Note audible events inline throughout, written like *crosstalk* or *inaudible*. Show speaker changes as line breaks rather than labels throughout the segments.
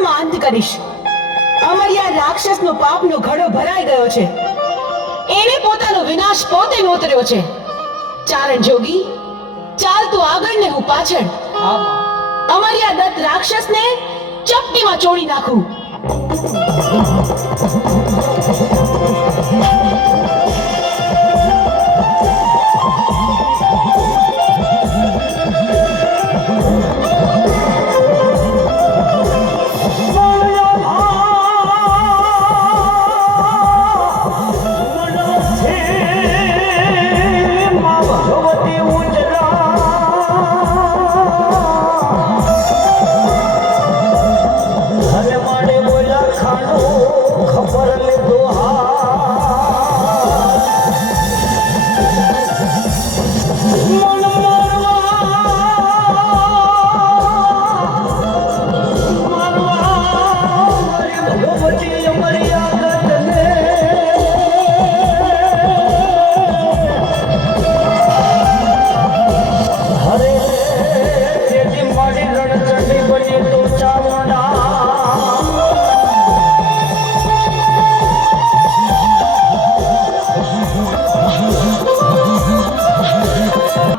ક્ષણમાં અંત કરીશ અમર્યા રાક્ષસનો પાપનો ઘડો ભરાઈ ગયો છે. એને પોતાનો વિનાશ પોતે નોતર્યો છે. ચારણ જોગી, ચાલ તું આગળ ને હું પાછળ. અમર્યા દત્ત રાક્ષસને ચપટીમાં ચોળી નાખું.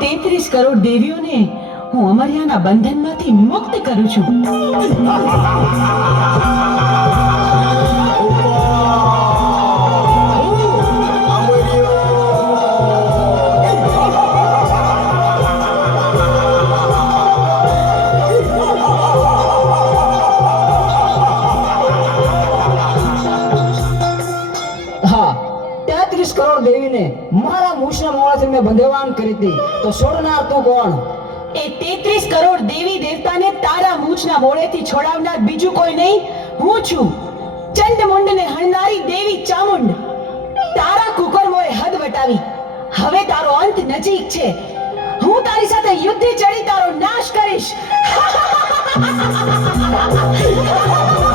તેત્રીસ કરોડ દેવીઓને હું અમર્યાના બંધનમાંથી મુક્ત કરું છું.
તેત્રીસ કરોડ દેવીને મારા મૂછના મોડાથી મેં બંધવાન કરી હતી. તો છોડનાર તું કોણ?
એ તેત્રીસ કરોડ દેવી દેવતાને તારા મૂછના મોડેથી છોડાવનાર બીજું કોઈ નહીં. હું છું ચંડમુંડને હણનારી દેવી ચામુંડ. તારા કુકર્મોએ હદ વટાવી. હવે તારો અંત નજીક છે. હું તારી સાથે યુદ્ધે ચડી તારો નાશ કરીશ. *laughs*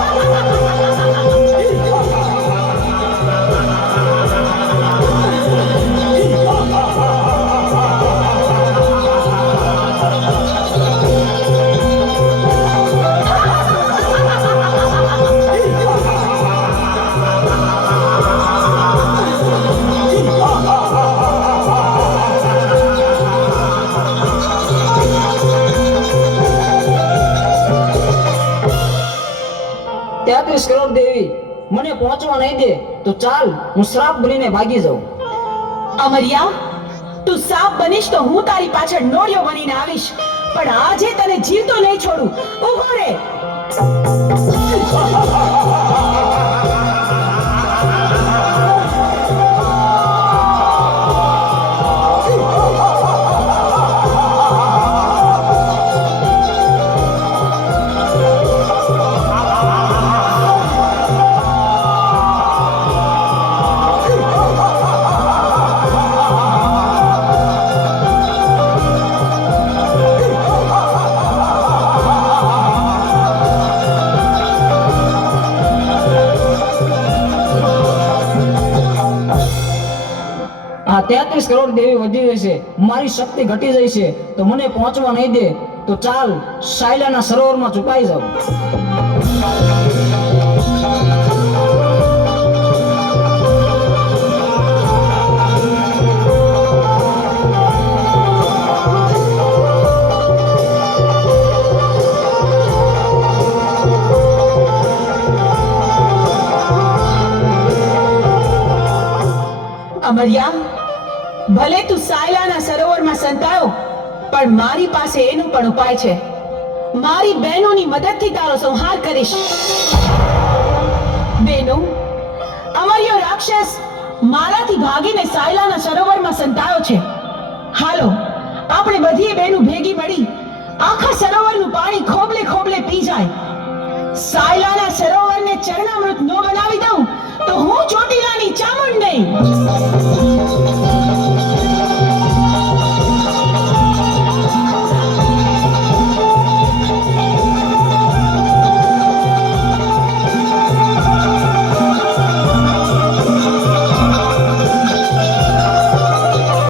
તેત્રીસ કરોડ દેવી. મને પહોંચવા નહીં દે, તો ચાલ, હું શ્રાપ બનીને ભાગી જાઉં.
અમરિયા, તું સાપ બનીશ તો હું તારી પાછળ નોળિયો બનીને આવીશ. પણ આજે તને જીવતો નહીં છોડું. ઊભો રે.
તેત્રીસ કરોડ દેવી વધી જશે મારી શક્તિ ઘટી જાય છે. તો મને પહોંચવા નહીં દે. તો ચાલ, સાયલાના સરોવરમાં છુપાઈ જાઉં
અમરિયા ભલે તું સાયલાના સરોવરમાં સંતાયો, પણ મારી પાસે એનો પણ ઉપાય છે. મારી બહેનોની મદદથી તારો સંહાર કરીશ. બેનો અમર્યો રાક્ષસ મારાથી ભાગીને સાયલાના સરોવરમાં સંતાયો છે. હાલો, આપણે બધી બહેનો ભેગી મળી આખા સરોવરનું પાણી ખોબલે ખોબલે પી જાય. સાયલાના સરોવરને ચરણામૃત નો બનાવી દઉં તો હું ચોટીલાની ચામુંડ